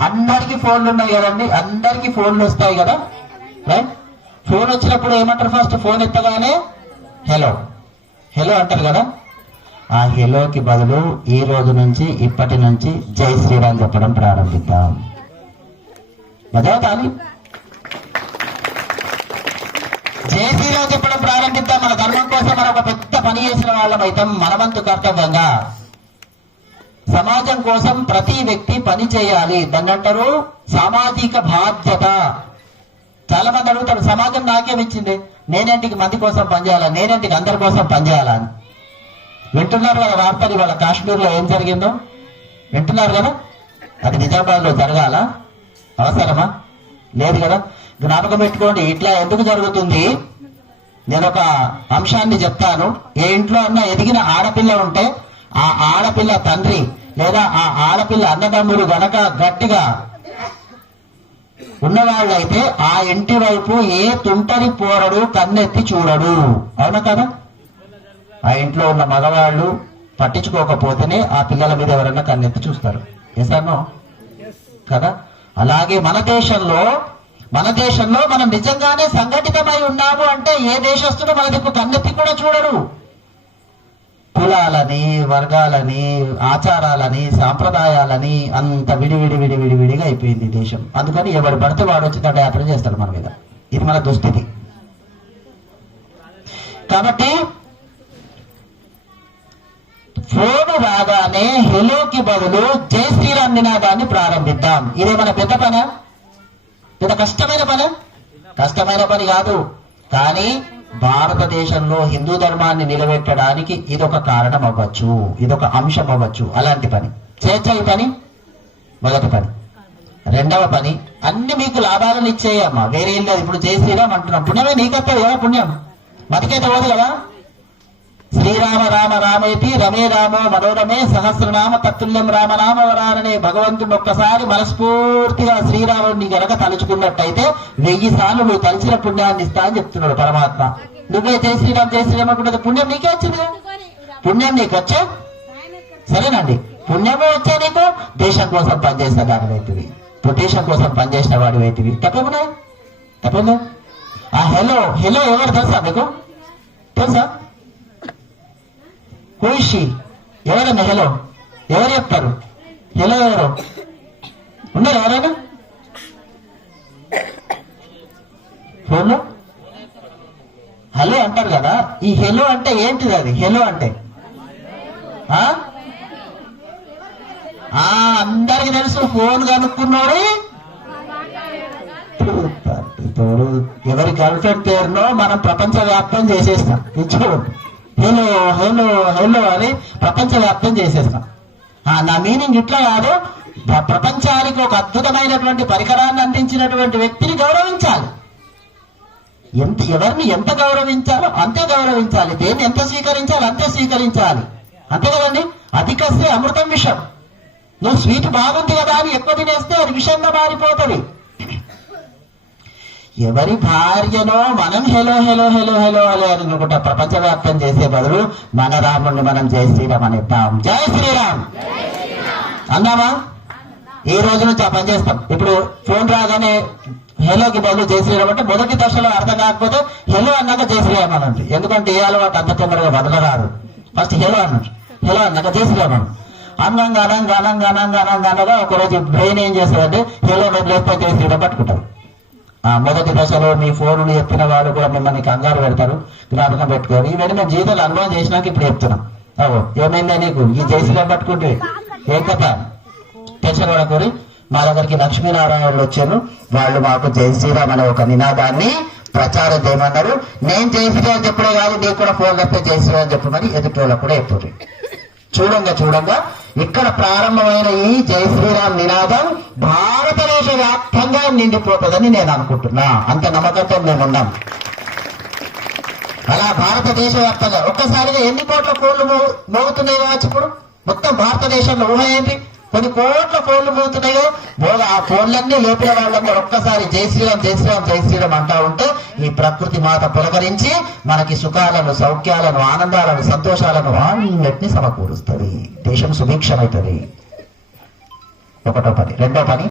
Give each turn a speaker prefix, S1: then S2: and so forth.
S1: అందరికి ఫోన్లు ఉన్నాయి కదండి. అందరికి ఫోన్లు వస్తాయి కదా. రైట్ ఫోన్ వచ్చినప్పుడు ఏమంటారు ఫస్ట్ ఫోన్ ఎత్తగానే హలో హలో అంటారు కదా. ఆ హెలోకి బదులు ఈ రోజు నుంచి ఇప్పటి నుంచి జై శ్రీరామ్ చెప్పడం ప్రారంభిద్దాం. మజాతాలి జై శ్రీరామ్ చెప్పడం ప్రారంభిద్దాం. మన ధర్మం కోసం మనం ఒక పెద్ద పని చేసిన వాళ్ళం అయితే మనమంతు కర్తవ్యంగా సమాజం కోసం ప్రతి వ్యక్తి పని చేయాలి. దాన్ని అంటారు సామాజిక బాధ్యత. చాలా మంది అడుగుతారు సమాజం నాకేం ఇచ్చింది? నేనేంటికి మంది కోసం పనిచేయాలా నేనేంటికి అందరి కోసం పనిచేయాలా అని. వింటున్నారు కదా వార్తలు ఇవాళ కాశ్మీర్లో ఏం జరిగిందో? వింటున్నారు కదా? అది నిజామాబాద్లో జరగాల? అవసరమా? లేదు కదా? జ్ఞాపకం పెట్టుకోండి ఇట్లా ఎందుకు జరుగుతుంది? నేను ఒక అంశాన్ని చెప్తాను. ఏ ఇంట్లో అన్న ఎదిగిన ఆడపిల్ల ఉంటే ఆ ఆడపిల్ల తండ్రి లేదా ఆ ఆడపిల్ల అన్నదమ్ముడు గనక గట్టిగా ఉన్నవాళ్ళైతే ఆ ఇంటి వైపు ఏ తుంటరి పోరడు కన్నెత్తి చూడడు. అవునా కదా? ఆ ఇంట్లో ఉన్న మగవాళ్ళు పట్టించుకోకపోతేనే ఆ పిల్లల మీద ఎవరైనా కన్నెత్తి చూస్తారు. ఎసానో కదా? అలాగే మన దేశంలో మన దేశంలో మనం నిజంగానే సంఘటితమై ఉన్నాము అంటే ఏ దేశస్తుడు మన దిక్కు కన్నెత్తి కూడా చూడరు కులాలని వర్గాలని ఆచారాలని సాంప్రదాయాలని అంత విడివిడి విడివిడి విడిగా అయిపోయింది దేశం. అందుకని ఎవడు పడితే వాడు వచ్చి దండయాత్ర చేస్తాడు మన మీద. ఇది మన దుస్థితి. కాబట్టి ఫోన్ రాగానే హెలోకి బదులు జై శ్రీరామ్ నినాదాన్ని ప్రారంభిద్దాం. ఇదే మన పెద్ద పన? పెద్ద కష్టమైన పని? కష్టమైన పని కాదు. కానీ భారతదేశంలో హిందూ ధర్మాన్ని నిలబెట్టడానికి ఇదొక కారణం అవ్వచ్చు ఇదొక అంశం అవ్వచ్చు అలాంటి పని. చేర్చాలి పని మొదటి పని. రెండవ పని అన్ని మీకు లాభాలను ఇచ్చేయమ్మా. వేరే లేదు. ఇప్పుడు జై అంటున్నాం. పుణ్యమే నీకైతే పుణ్యం. బతికేత పోదు కదా. శ్రీరామ రామ రామేతి రమే రామో మనోరమే సహస్రనామ తత్తుల్యం రామ వరాననే భగవంతుడు ఒక్కసారి మనస్ఫూర్తిగా శ్రీరాముడిని గనక తలుచుకున్నట్టయితే వెయ్యి సార్లు నువ్వు తలిచిన పుణ్యాన్ని ఇస్తా అని చెప్తున్నాడు పరమాత్మ. నువ్వే జై శ్రీరామ్ జై శ్రీరామ్ అనుకుంటే పుణ్యం నీకే వచ్చింది పుణ్యం నీకు వచ్చా? సరేనండి. పుణ్యము వచ్చా నీకు దేశం కోసం పనిచేసిన దాని వైపువి. దేశం కోసం పనిచేసిన వాడి వైపువి. తప్పకుండా తప్పేందా ఆ హెలో హెలో ఎవరు తెలుసా మీకు? తెలుసా? హూషి ఎవరన్నా హెలో ఎవరు చెప్తారు? హెలో ఎవరు? ఉన్నారు ఎవరైనా? ఫోన్లో హలో అంటారు కదా? ఈ హెలో అంటే ఏంటిది అది? హెలో అంటే? ఆ? ఆ అందరికి తెలుసు ఫోన్ కనుక్కున్నాడు. ఇప్పుడు ఎవరి గర్ల్ ఫ్రెండ్ పేరునో మనం ప్రపంచ వ్యాప్తం చేసేస్తాం చూడండి. హలో హలో హలో అని ప్రపంచవ్యాప్తం చేసేస్తాం. నా మీనింగ్ ఇట్లా కాదు. ప్ర- ప్రపంచానికి ఒక అద్భుతమైనటువంటి పరికరాన్ని అందించినటువంటి వ్యక్తిని గౌరవించాలి. ఎంత ఎవరిని ఎంత గౌరవించాలో అంతే గౌరవించాలి. దేన్ని ఎంత స్వీకరించాలి అంతే స్వీకరించాలి. అంతే కదండి? అధికస్తే అమృతం విషం. నువ్వు స్వీట్ బాగుంది కదా అని ఎక్కువ తినేస్తే అది విషంగా మారిపోతుంది. ఎవరి భార్యనో మనం hello hello hello hello hello అని అనుకుంటా ప్రపంచవ్యాప్తం చేసే బదులు మన రాముడిని మనం జై శ్రీరామ్ అనేద్దాం. జై శ్రీరామ్! అందామా? ఈ రోజు నుంచి ఆ పని చేస్తాం. ఇప్పుడు ఫోన్ రాగానే హెలోకి బదులు జై శ్రీరామ్ అంటే మొదటి దశలో అర్థం కాకపోతే హెలో అన్నాక జై శ్రీరామ్ అనండి ఎందుకంటే ఏ అలవాటు అంత తొందరగా వదలరాదు. ఫస్ట్ హెలో అన్నట్టు హెలో అన్నాక జై శ్రీరామ్ అన్నంగా అనంగా అనంగా అనంగా అనంగా అనగా ఒకరోజు బ్రెయిన్ ఏం చేస్తుందంటే హెలో వదిలేస్తే జై శ్రీరామ్ పట్టుకుంటారు. మొదటి దశలో మీ ఫోన్లు ఎత్తిన వాళ్ళు కూడా మిమ్మల్ని కంగారు పెడతారు. జ్ఞాపకం పెట్టుకోరు ఇవన్నీ మేము జీవితాలు అనుభవం చేసినాక ఇప్పుడు చెప్తున్నాం. అవు ఏమైందా నీకు? ఈ జైసీలో పట్టుకుంటే ఏం కథ? టెన్షన్ పడకూరి మా దగ్గరికి లక్ష్మీనారాయణలు వచ్చారు. వాళ్ళు మాకు జై శ్రీరామ్ అనే ఒక నినాదాన్ని ప్రచారం చేయమన్నారు నేను జై శ్రీరామ్ చెప్పడే కాదు నీకు కూడా ఫోన్ వస్తే జై శ్రీరామ్ చెప్పమని ఎదుటోళ్ళకు కూడా చెప్తుంది చూడంగా చూడంగా. ఇక్కడ ప్రారంభమైన ఈ జై శ్రీరామ్ నినాదం భారతదేశ వ్యాప్తంగా నిండిపోతుందని నేను అనుకుంటున్నా. అంత నమ్మకంతో మేమున్నాం అలా భారతదేశ వ్యాప్తంగా ఒక్కసారిగా ఎన్ని కోట్ల ఫోన్లు మోగుతున్నాయి కావచ్చు ఇప్పుడు? మొత్తం భారతదేశంలో ఊహ ఏంటి? కొన్ని కోట్ల ఫోన్లు పోతున్నాయో. ఆ ఫోన్లన్నీ లోపల వాళ్ళకి ఒక్కసారి జై శ్రీరామ్ జై శ్రీరామ్ జై శ్రీరామ్ అంటా ఉంటే ఈ ప్రకృతి మాత పులకరించి మనకి సుఖాలను సౌఖ్యాలను ఆనందాలను సంతోషాలను అన్నిటిని సమకూరుస్తుంది. దేశం సుభిక్షమవుతుంది. ఒకటో పని. రెండో పని.